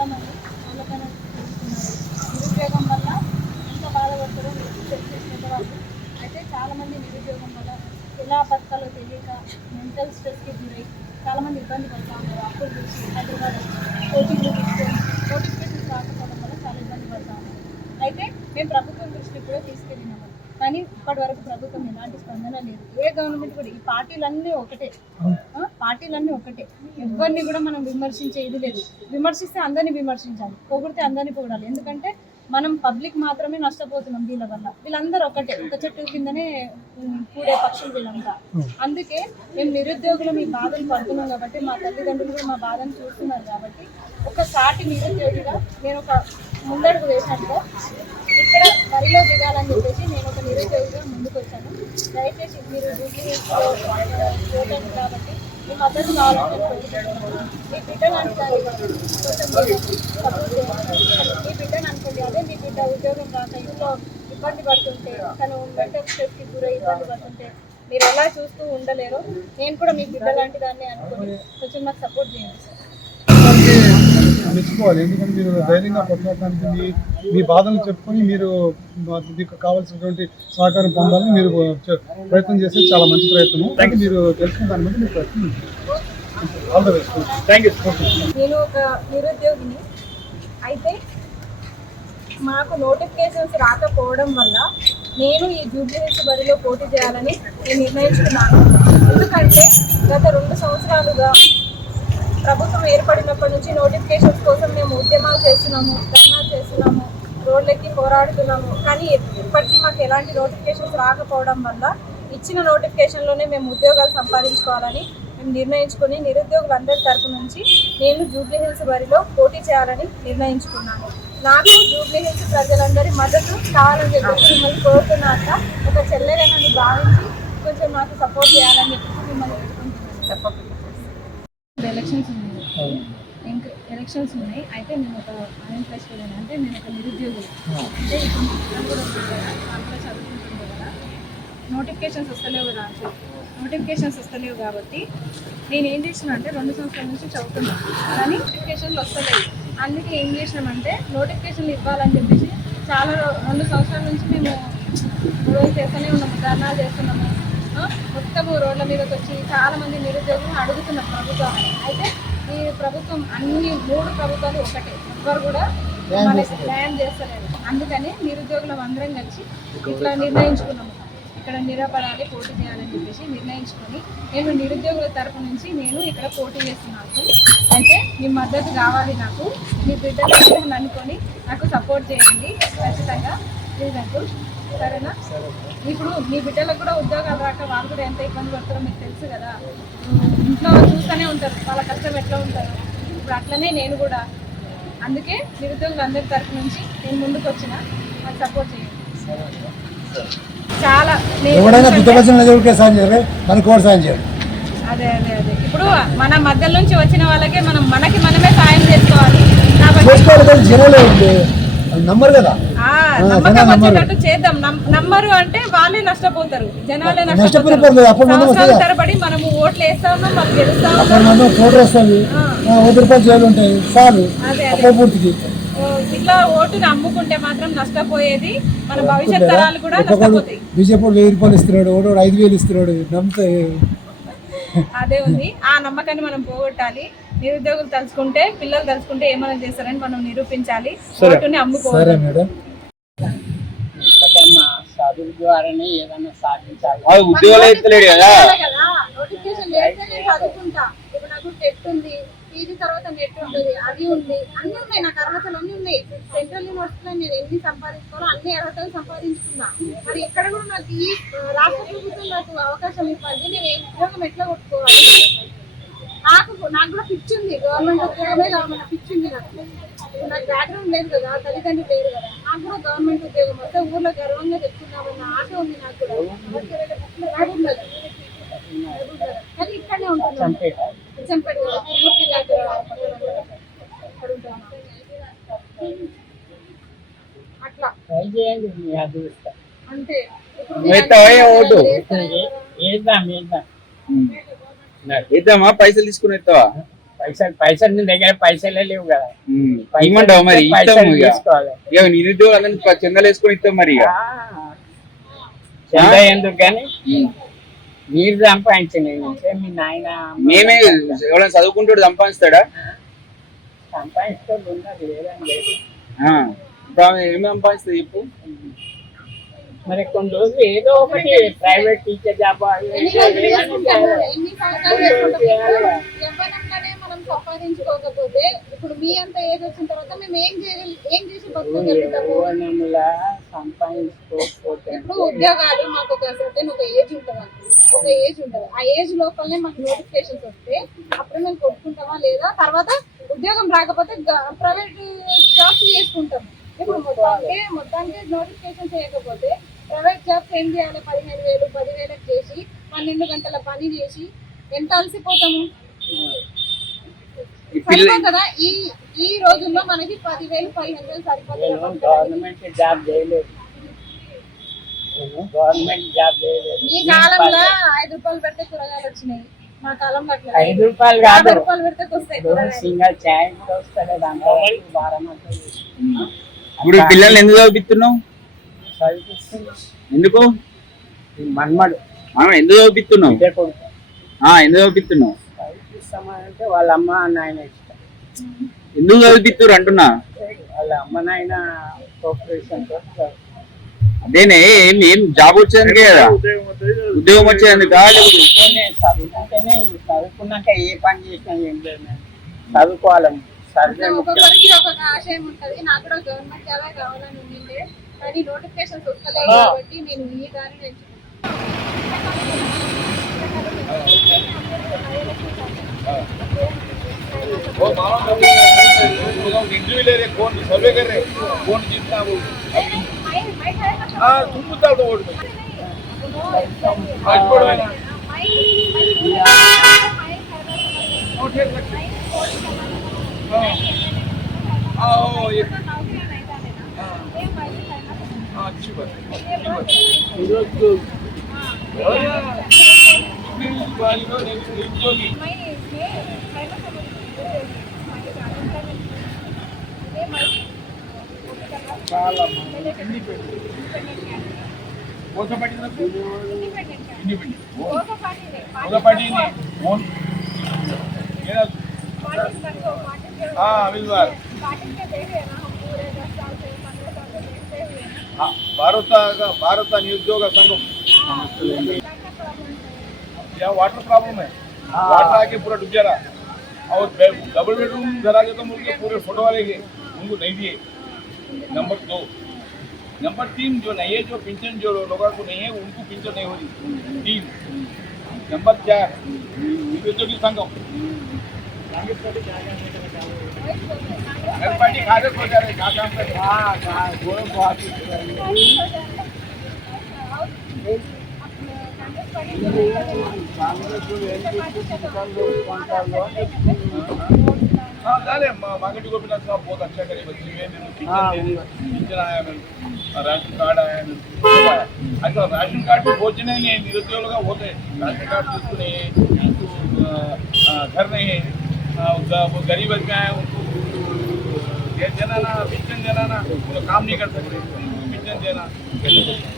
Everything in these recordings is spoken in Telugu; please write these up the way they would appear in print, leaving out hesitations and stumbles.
చాలామంది వాళ్ళకైనా తెలుస్తున్నారు నిరుద్యోగం వల్ల ఎంత బాధపడతారో మీకు తెలిసిన వాళ్ళు అయితే చాలామంది నిరుద్యోగం వల్ల ఎలా బతకాలో తెలియక మెంటల్ స్ట్రెస్కి గురై చాలామంది ఇబ్బంది పడుతూ ఉన్నారు. అప్పులు చేసి హైదరాబాద్ కోచింగ్లు తీసుకొని నోటిఫికేషన్స్ రాకపోవడం వల్ల చాలా ఇబ్బంది పడుతూ ఉన్నారు. అయితే మేము ప్రభుత్వం దృష్టికి కూడా తీసుకెళ్ళినాము, కానీ ఇప్పటి వరకు ప్రభుత్వం ఎలాంటి స్పందన లేదు. ఏ గవర్నమెంట్ కూడా ఈ పార్టీలన్నీ ఒకటే, ఎవరిని కూడా మనం విమర్శించే ఇది లేదు. విమర్శిస్తే అందరినీ విమర్శించాలి, పొగిడితే అందరినీ పొగడాలి. ఎందుకంటే మనం పబ్లిక్ మాత్రమే నష్టపోతున్నాం వీళ్ళ వల్ల. వీళ్ళందరూ ఒకటే, ఒక చెట్టు కిందనే కూడే పక్షులు వీళ్ళంతా. అందుకే మేము నిరుద్యోగులు మీ బాధలు పడుతున్నాం కాబట్టి, మా తల్లిదండ్రులు కూడా మా బాధను చూస్తున్నారు కాబట్టి, ఒక సాటి నిరుద్యోగిగా నేను ఒక ముందడుగు వేశాను. ఇక్కడ వరిలో దిగాలని చెప్పేసి నేను ఒక నిరుద్యోగిగా ముందుకు వచ్చాను. దయచేసి మీరు ఓటండి కాబట్టి మీ మద్దతు కావాలని మీ బిడ్డను అనుకోండి, మీ బిడ్డను అనుకోండి. అదే మీ బిడ్డ ఉద్యోగం రాక ఇంట్లో ఇబ్బంది పడుతుంటే, తను మెంటల్ స్ట్రెస్కి గురై ఇబ్బంది పడుతుంటే మీరు ఎలా చూస్తూ ఉండలేరు. నేను కూడా మీ బిడ్డ లాంటి దాన్ని అనుకోని కొంచెం నాకు సపోర్ట్ చేయండి సార్. మెచ్చుకోవాలి, ఎందుకంటే మీరు ధైర్యంగా కొట్లాడడానికి మీ బాధలు చెప్పుకొని మీరు మీకు కావాల్సినటువంటి సహకారం పొందాలని మీరు ప్రయత్నం చేస్తే చాలా మంచి ప్రయత్నం. మీరు తెలుసుకున్న దాని బట్టి మీరు ప్రయత్నం. నేను ఒక నిరుద్యోగిని అయితే మాకు నోటిఫికేషన్స్ రాకపోవడం వల్ల నేను ఈ జూబ్లీహిల్స్ బరిలో పోటీ చేయాలని నేను నిర్ణయించుకున్నాను. ఎందుకంటే గత 2 సంవత్సరాలుగా ప్రభుత్వం ఏర్పడినప్పటి నుంచి నోటిఫికేషన్స్ కోసం మేము ఉద్యమాలు చేస్తున్నాము, ధర్నాలు చేస్తున్నాము, రోడ్లెక్కి పోరాడుతున్నాము. కానీ ఇప్పటికీ మాకు ఎలాంటి నోటిఫికేషన్స్ రాకపోవడం వల్ల ఇచ్చిన నోటిఫికేషన్లోనే మేము ఉద్యోగాలు సంపాదించుకోవాలని మేము నిర్ణయించుకొని నిరుద్యోగులందరి తరపు నుంచి నేను జూబ్లీహిల్స్ బరిలో పోటీ చేయాలని నిర్ణయించుకున్నాను. నాకు జూబ్లీహిల్స్ ప్రజలందరి మద్దతు కావాలని చెప్పేసి మిమ్మల్ని కోరుతున్నాక ఒక చెల్లెగా నన్ను భావించి కొంచెం నాకు సపోర్ట్ చేయాలని చెప్పేసి మిమ్మల్ని పెట్టుకుంటున్నాను. తప్పకుండా ఎలక్షన్స్ ఉన్నాయి. అయితే నేను ఒక అన్ఎంప్లాయ్డ్ అంటే నేను ఒక నిరుద్యోగి. అంటే ఇప్పుడు పిల్లలు కూడా ఉన్నారు కదా, వాళ్ళు కూడా చదువుకుంటుంది కదా, నోటిఫికేషన్స్ వస్తలేవు కాబట్టి నేను ఏం చేసినా అంటే 2 సంవత్సరాల నుంచి చదువుతున్నాను, కానీ నోటిఫికేషన్లు వస్తలేవు. అందుకే ఏం చేసినామంటే నోటిఫికేషన్లు ఇవ్వాలని చెప్పేసి 2 సంవత్సరాల నుంచి మేము రోజు చేస్తూనే ఉన్నాము, ధర్నాలు చేస్తున్నాము. మొత్తము రోడ్ల మీదకి వచ్చి చాలామంది నిరుద్యోగులు అడుగుతున్నారు ప్రభుత్వాన్ని. అయితే ఈ ప్రభుత్వం అన్ని 3 ప్రభుత్వాలు ఒకటే, ఎవరు కూడా మనకి న్యాయం చేస్తలేదు. అందుకని నిరుద్యోగులం అందరం కలిసి ఇట్లా నిర్ణయించుకున్నాము, ఇక్కడ నిలబడాలి, పోటీ చేయాలని చెప్పేసి నిర్ణయించుకొని నేను నిరుద్యోగుల తరపు నుంచి నేను ఇక్కడ పోటీ చేస్తున్నాను. అయితే మీ మద్దతు కావాలి, నాకు మీ బిడ్డలను అనుకొని నాకు సపోర్ట్ చేయండి ఖచ్చితంగా. లేదంటూ సరేనా? ఇప్పుడు మీ బిడ్డలకు కూడా ఉద్యోగాలు రాక వాళ్ళు కూడా ఎంత ఇబ్బంది పడతారో మీకు తెలుసు కదా. ఇంట్లో చూస్తూనే ఉంటారు వాళ్ళ కష్టం ఎట్లా ఉంటారు. ఇప్పుడు అట్లనే నేను కూడా, అందుకే నిరుద్యోగులు అందరి తరఫు నుంచి నేను ముందుకు వచ్చిన, నాకు సపోర్ట్ చేయండి. చాలా అదే అదే అదే ఇప్పుడు మన మధ్య నుంచి వచ్చిన వాళ్ళకే మనకి మనమే సాయం చేసుకోవాలి. నమ్మకం వచ్చేటట్టు చేద్దాం. నమ్మరు అంటే వాళ్ళే నష్టపోతారు, జనాలే నష్టపోతారు. తరబడి మనము ఓట్లు వేస్తా ఉన్నాం, వాళ్ళు గెలుస్తా ఇట్లా ఓటుని అమ్ముకుంటే మాత్రం నష్టపోయేది మన భవిష్యత్ తరాలు కూడా నష్టపోతాయి. బీజేపీ 1000 రూపాయలు ఇస్తున్నాడు, 5,000 ఇస్తున్నాడు, నమ్మితే అదే ఉంది. ఆ నమ్మకాన్ని మనం పోగొట్టాలి. నిరుద్యోగులు తలుచుకుంటే, పిల్లలు తలుచుకుంటే ఏమైనా చేస్తారని మనం నిరూపించాలి. ఓటుని అమ్ముకోవాలి. చదువు ద్వారానే ఏదన్నా సాధించాలి. నోటిఫికేషన్ చేస్తే నేను చదువుకుంటా. ఇప్పుడు నాకు టెట్ ఉంది, పీజీ తర్వాత నెట్ ఉంటుంది, అది ఉంది, అన్ని ఉన్నాయి, నాకు అర్హతలు అన్నీ ఉన్నాయి. సెంట్రల్ యూనివర్సిటీలో నేను ఎన్ని సంపాదించుకోవాలో అన్ని అర్హతలు సంపాదించుకున్నా. మరి ఎక్కడ కూడా నాకు ఈ రాష్ట్ర ప్రభుత్వం నాకు అవకాశం ఇవ్వాలి. నేను ఏ ఉద్యోగం ఎట్లా కొట్టుకోవాలి? నాకు కూడా పిచ్చి ఉంది, గవర్నమెంట్ ఉద్యోగమే కావాలి, పిచ్చి ఉంది నాకు బ్యాక్గ్రౌండ్ లేదు కదా, తల్లిదండ్రులు లేరు కదా. నాకు కూడా గవర్నమెంట్ ఉద్యోగం వస్తే ఊర్లో గర్వంగా చెప్తున్నామన్న ఆశ ఉంది నాకు కూడా. కానీ ఇక్కడనే ఉంటున్నాను, అట్లా అంటే ఇద్దామా? పైసలు తీసుకుని ఎత్తావా? పైసలు నీ దగ్గర పైసలే లేవు కదా. ఇమ్మంటావు మరి ఇస్తాము పైసలు ఇక తీసుకోవాలి. ఇక నిరుద్యోగులందరూ చందలు వేసుకొని ఇస్తాం మరి ఇక చందా ఎందుకు కానీ మీరు సంపాదించండి. మీ నాయన మేమే ఎవరైనా చదువుకుంటాడు సంపాదిస్తాడా? సంపాదిస్తూ ఉన్నది లేదని లేదు. ఇప్పుడు ఆమె ఏమి సంపాదిస్తుంది ఇప్పుడు? మరి కొన్ని రోజులు ఏదో ఒకటి ప్రైవేట్ టీచర్ జాబ్ ఎన్ని సంవత్సరాలు చేసుకుంటాం? యవ్వనంలోనే మనం సంపాదించుకోకపోతే ఇప్పుడు మీ అంత ఏజ్ వచ్చిన తర్వాత మేము ఏం చేసి బతకగలుగుతాము? సంపాదించుకోకపోతే ఇప్పుడు ఉద్యోగాలు మాకు ఒక సర్టెన్ ఒక ఏజ్ ఉంటుంది, ఆ ఏజ్ లోపలనే మాకు నోటిఫికేషన్స్ వస్తే అప్పుడు మేము కొట్టుకుంటామా లేదా? తర్వాత ఉద్యోగం రాకపోతే ప్రైవేట్ జాబ్స్ చేసుకుంటాం. ఇప్పుడు మొత్తానికి నోటిఫికేషన్ చేయకపోతే ప్రైవేట్ జాబ్స్ ఏం చేయాలి? 15,000 10,000 చేసి 12 గంటల పని చేసి ఎంత అలసిపోతాము? సరిపోతుందా? ఈ రోజుల్లో మనకి 10,000 15,000 సరిపోతుంది. గవర్నమెంట్ జాబ్ చేయలేదు. ఈ కాలంలో 5 రూపాయలు పెడితే కూరగాయలు వచ్చినాయి. మా కాలంలో అట్లా 5 రూపాయలు 50 రూపాయలు పెడితే వస్తాయి కూరగాయలు. సింగల్ చాయ్ కూడా వస్తలేదు. అంతా వారం అంతా ఇప్పుడు పిల్లల్ని ఎందుకు చదివిస్తున్నావు? చదివిస్తున్నా. ఎందుకు మన్మడు ఎందుకు చదివిస్తున్నావు? ఇదే కొడుకు ఎందుకు చదివిస్తున్నావు? చదివిస్తామంటే వాళ్ళ అమ్మ నాయన ఇష్టం. ఎందుకు చదివిస్తున్నారు అంటున్నా? వాళ్ళ అమ్మ నాయన కోఆపరేషన్ అదేనే ఏం జాబ్ వచ్చేందుకే కదా, ఉద్యోగం వచ్చేందుకు చదువుకుంటేనే చదువుకున్నాక ఏ పని చేసినా ఏం లేదు. చదువుకోవాలి. ఒక్కొక్కరికి ఒక్కొక్క ఆశయం ఉంటది. నాకు కూడా గవర్నమెంట్ జాబే కావాలని ఉండింది, కానీ నోటిఫికేషన్స్ వస్తలేదు కాబట్టి నేను ఈ దారిని भारत निरुद्योग संघम यहाँ वाटर प्रॉब्लम है। वाटर आके पूरा डूब जा रहा और डबल बेडरूम घर आ जाता मुझे पूरे फोटो वाले के उनको नहीं दिए। नंबर 2 नंबर 3 जो नहीं है, जो पेंशन जो लोगों को नहीं है उनको पेंशन नहीं हो रही। 3 नंबर 4 निरुद्योगी संघम पार्टी खादक हो जा रहे क्या काम कर मार्केट गोपीनाथ साहब बहुत अच्छा करे बच्चे पेंशन आया मेरे राशन कार्ड आया अच्छा राशन कार्ड भी बहुत जने नहीं निरुद्योग होते राशन कार्ड जिसको नहीं है, घर नहीं है, गरीब बच्चे हैं उनको देना पेंशन देना ना, वो काम नहीं कर सकते, पेंशन देना।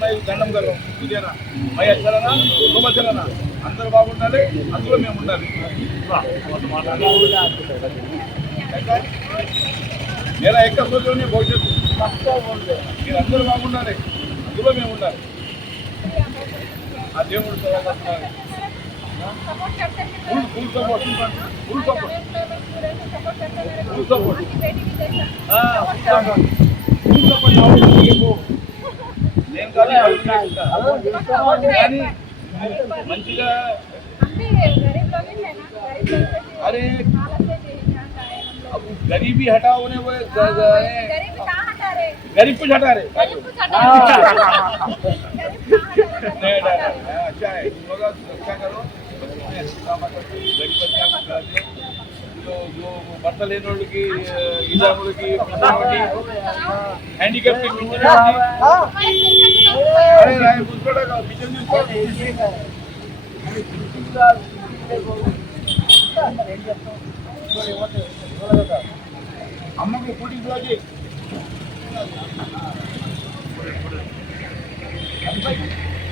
मैं దండం कर रहा हूँ देना मैं अच्छा रहना तुम अच्छा रहना अंदर బాగుండాలి అందులో మేము ఉండాలి मेरा एक सोच नहीं भविष्यత్తు మీరు అందరూ బాగుండాలి అందులో మేము ఉండాలి ఆ దేవుడు సహాయపడుతున్నారు फुल सपोर्ट మంచిగా अरे गरीबी हटाओ ने वो गरीब कुछ हटा रहे अच्छा है अच्छा करो जो భర్త లేని వాళ్ళకి ఇలాములకి హ్యాండిక్యాప్ అమ్మకు పూటి రోజు అయిపోయింది.